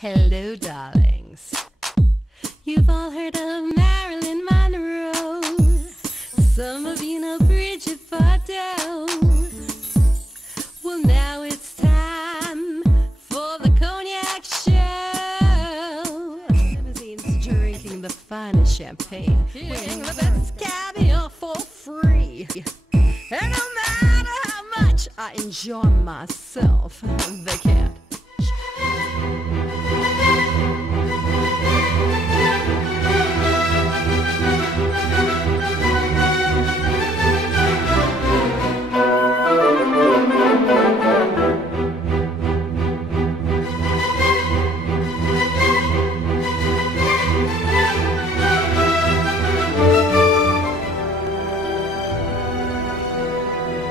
Hello, darlings. You've all heard of Marilyn Monroe. Some of you know Bridget Bardot. Well, now it's time for the Cognac Show. Limousines drinking the finest champagne, eating the best caviar for free. And no matter how much I enjoy myself, they can't.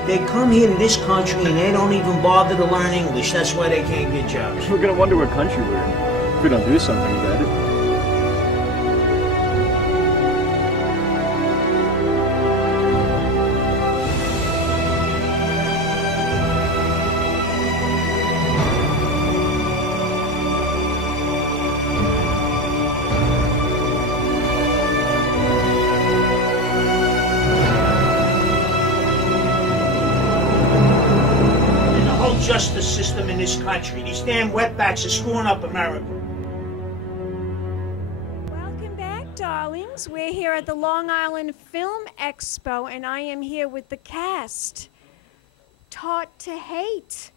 They come here to this country and they don't even bother to learn English. That's why they can't get jobs. We're gonna wonder what country we're in if we don't do something about it. Justice system in this country. These damn wetbacks are screwing up America. Welcome back, darlings. We're here at the Long Island Film Expo, and I am here with the cast. Taught to Hate.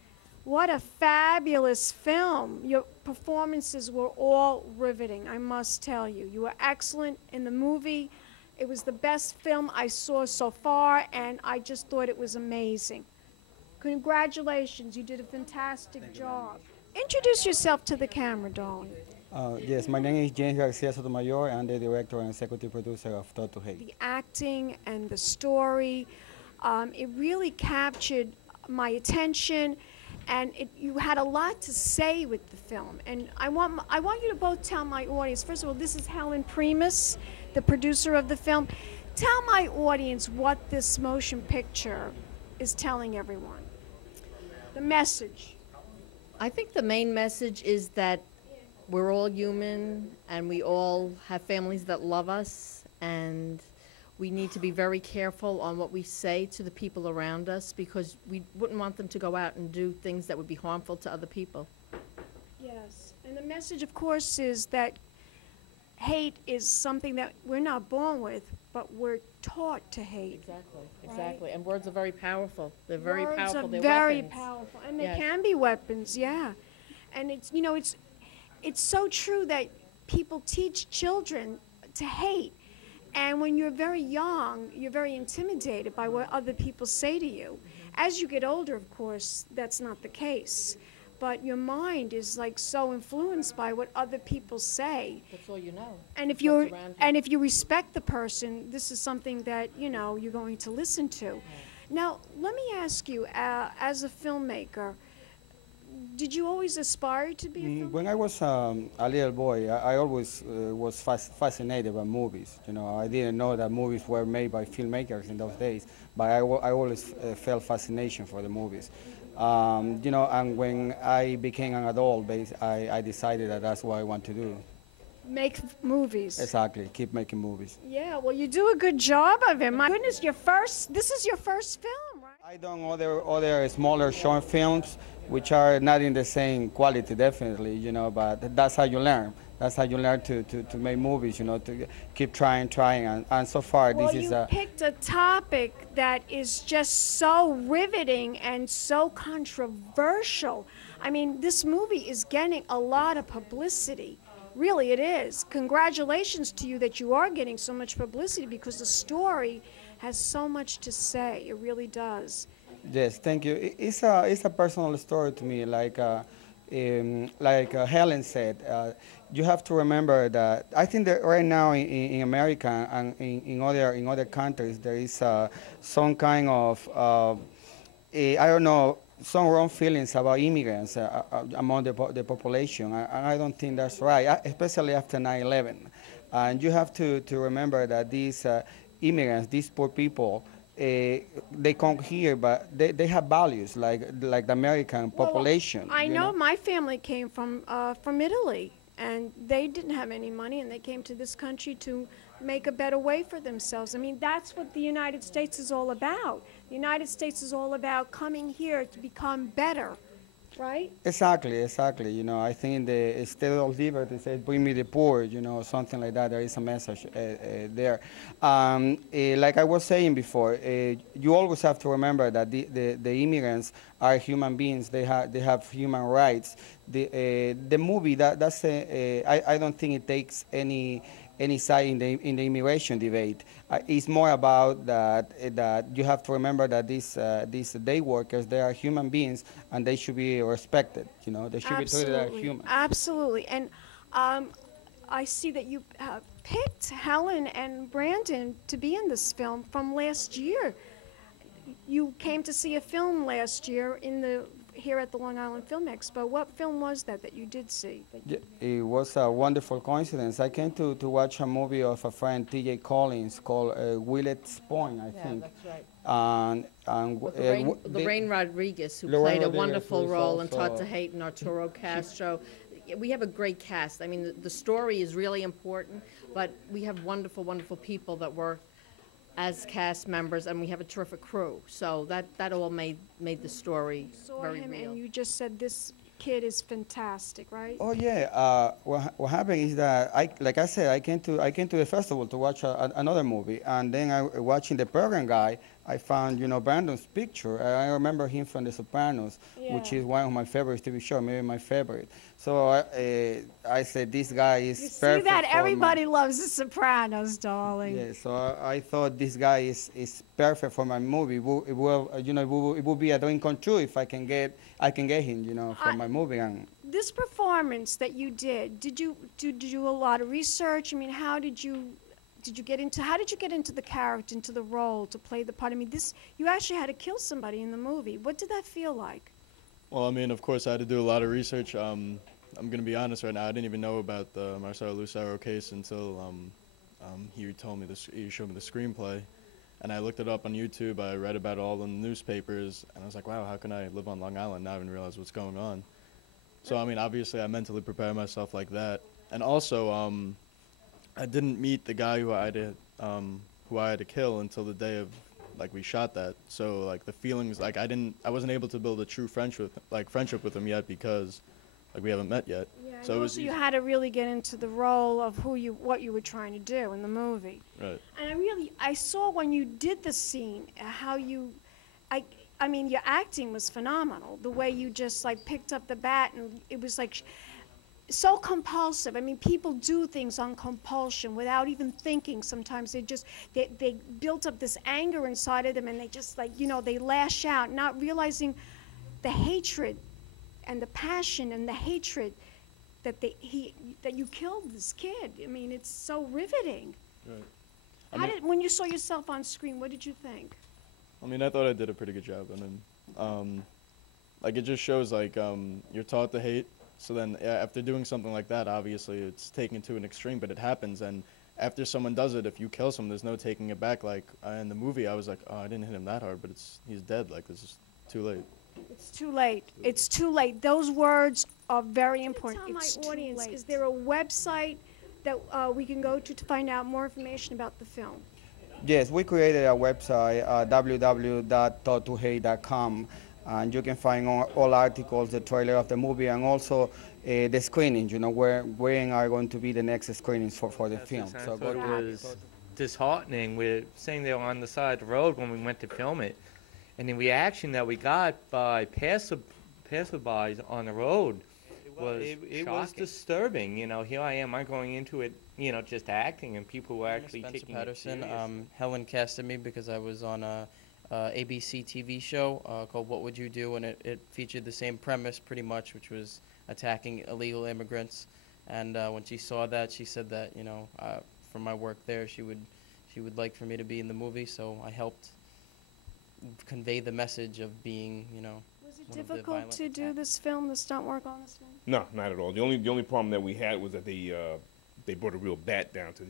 What a fabulous film. Your performances were all riveting, I must tell you. You were excellent in the movie. It was the best film I saw so far, and I just thought it was amazing. Congratulations, you did a fantastic job. Introduce yourself to the camera, darling. Yes, my name is James Garcia Sotomayor. I'm the director and executive producer of Taught to Hate. The acting and the story, it really captured my attention, and you had a lot to say with the film. And I want you to both tell my audience, first of all, this is Helen, the producer of the film. Tell my audience what this motion picture is telling everyone. The message. I think the main message is that we're all human and we all have families that love us, and we need to be very careful on what we say to the people around us, because we wouldn't want them to go out and do things that would be harmful to other people. Yes, and the message, of course, is that hate is something that we're not born with, but we're taught to hate. Exactly, right? exactly. And words are very powerful. They're very powerful. Words They're are very weapons. powerful, and they Yes. can be weapons, yeah. And it's, you know, it's so true that people teach children to hate. And when you're very young, you're very intimidated by what other people say to you. As you get older, of course, that's not the case. But your mind is like so influenced by what other people say. That's all you know. And if you respect the person, this is something that, you know, you're going to listen to. Yeah. Now, let me ask you, as a filmmaker, did you always aspire to be a filmmaker? When I was a little boy, I always was fascinated by movies. You know, I didn't know that movies were made by filmmakers in those days, but I always felt fascination for the movies. You know, and when I became an adult, I decided that that's what I want to do. Make movies. Exactly, keep making movies. Yeah, well, you do a good job of it. My goodness, this is your first film, right? I done other smaller short films, which are not in the same quality, definitely, you know, but that's how you learn. That's how you learn to make movies, you know, to keep trying, and so far Well, this is you picked a topic that is just so riveting and so controversial. I mean, this movie is getting a lot of publicity. Really, it is. Congratulations to you that you are getting so much publicity, because the story has so much to say. It really does. Yes, thank you. It's a personal story to me. Like Helen said, you have to remember that I think that right now in America and in other countries there is some kind of I don't know, some wrong feelings about immigrants among the population, and I don't think that's right, especially after 9/11. And you have to remember that these immigrants, these poor people, they come here, but they have values like the American population. I you know my family came from Italy, and they didn't have any money, and they came to this country to make a better way for themselves. I mean, that's what the United States is all about. The United States is all about coming here to become better, right? Exactly. You know, I think the State of Liberty says, "Bring me the poor." You know, something like that. There is a message there. Like I was saying before, you always have to remember that the immigrants are human beings. They have human rights. The movie I don't think it takes any side in the immigration debate. It's more about that you have to remember that these day workers, they are human beings and they should be respected. You know, they should be treated as human. Absolutely. And I see that you picked Helen and Brandon to be in this film from last year. You came to see a film last year here at the Long Island Film Expo. What film was that you did see? It was a wonderful coincidence. I came to watch a movie of a friend, T.J. Collins, called Willett's Point, I think. That's right. And Lorraine Rodriguez, who Lorraine played a Rodriguez, wonderful who's role, and Taught also- to Hate, and Arturo Castro. We have a great cast. I mean, the story is really important, but we have wonderful, wonderful people that work as cast members, and we have a terrific crew. So that all made the story Saw very him, real. and you just said this kid is fantastic, right? Oh yeah. What happened is that like I said, I came to the festival to watch another movie, and then watching the program guy, I found Brandon's picture. I remember him from The Sopranos, which Yeah. is one of my favorite TV shows, maybe my favorite. So I said this guy is You see perfect. that? for Everybody loves The Sopranos, darling. Yeah, so I thought this guy is perfect for my movie. It will be a dream come true if I can get him, for my movie. And This performance that you did you do a lot of research? I mean, how did you get into the character, into the role to play the part? I mean, you actually had to kill somebody in the movie. What did that feel like? Well, I mean, of course, I had to do a lot of research. I'm going to be honest right now. I didn't even know about the Marcelo Lucero case until he showed me the screenplay. And I looked it up on YouTube. I read about it all in the newspapers. And I was like, wow, how can I live on Long Island and not even realize what's going on? So, I mean, obviously, I mentally prepared myself like that. And also, I didn't meet the guy who I had to kill until the day of, we shot that. So, the feelings, I wasn't able to build a true friendship with him yet because, we haven't met yet. Yeah, So it was you had to really get into the role of what you were trying to do in the movie. Right. And I saw when you did the scene how I mean, your acting was phenomenal. The way you just picked up the bat, and it was so compulsive. I mean, people do things on compulsion without even thinking. Sometimes they built up this anger inside of them, and they just they lash out, not realizing the hatred and the passion and the hatred that you killed this kid. I mean, it's so riveting. Right. When you saw yourself on screen, what did you think? I mean, I thought I did a pretty good job. I mean, it just shows, you're taught to hate. So then after doing something like that, obviously it's taken to an extreme, but it happens. And after someone does it, if you kill someone, there's no taking it back. In the movie, I was like, oh, I didn't hit him that hard, but he's dead. This is too late. It's too late. It's too late. Those words are very important. Tell my audience, is there a website that we can go to find out more information about the film? yes, we created a website, www.thoughttohate.com, and you can find all articles, the trailer of the movie, and also the screenings. When are going to be the next screenings for the film. I So thought it was disheartening. We're sitting there on the side of the road when we went to film it, and the reaction that we got by passerbys on the road was disturbing. Here I am, I'm going into it, just acting, and people were actually Spencer taking Patterson. it serious. Helen casted me because I was on a ABC TV show called What Would You Do, and it featured the same premise pretty much, which was attacking illegal immigrants. And when she saw that, she said that from my work there, she would like for me to be in the movie. So I helped convey the message of being, Was it one of the difficult violent to do attacks. this film, the stunt work on this film? No, not at all. The only problem that we had was that they brought a real bat down to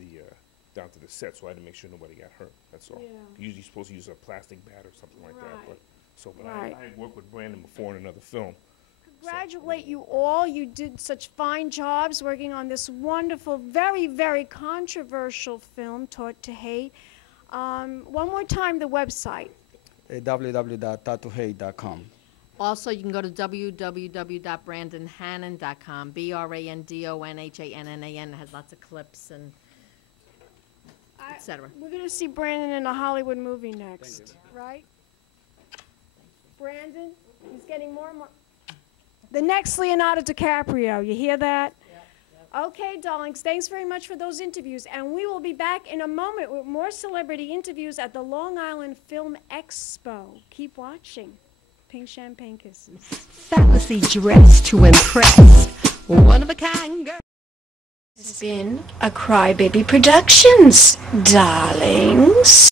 down to the set, so I had to make sure nobody got hurt. That's all. Yeah. Usually you're supposed to use a plastic bat or something like that. Right. But Right. I had worked with Brandon before in another film. Congratulate you all. You did such fine jobs working on this wonderful, very, very controversial film, Taught to Hate. One more time, the website. www.tattoohate.com. Also, you can go to www.brandonhannan.com, BrandonHannan. It has lots of clips and etc. We're going to see Brandon in a Hollywood movie next, right? Brandon, he's getting more and more. The next Leonardo DiCaprio, you hear that? Okay, darlings, thanks very much for those interviews. And we will be back in a moment with more celebrity interviews at the Long Island Film Expo. Keep watching. Pink champagne kisses. Fallacy dressed to impress. One of a kind girl. This has been a Crybaby Productions, darlings.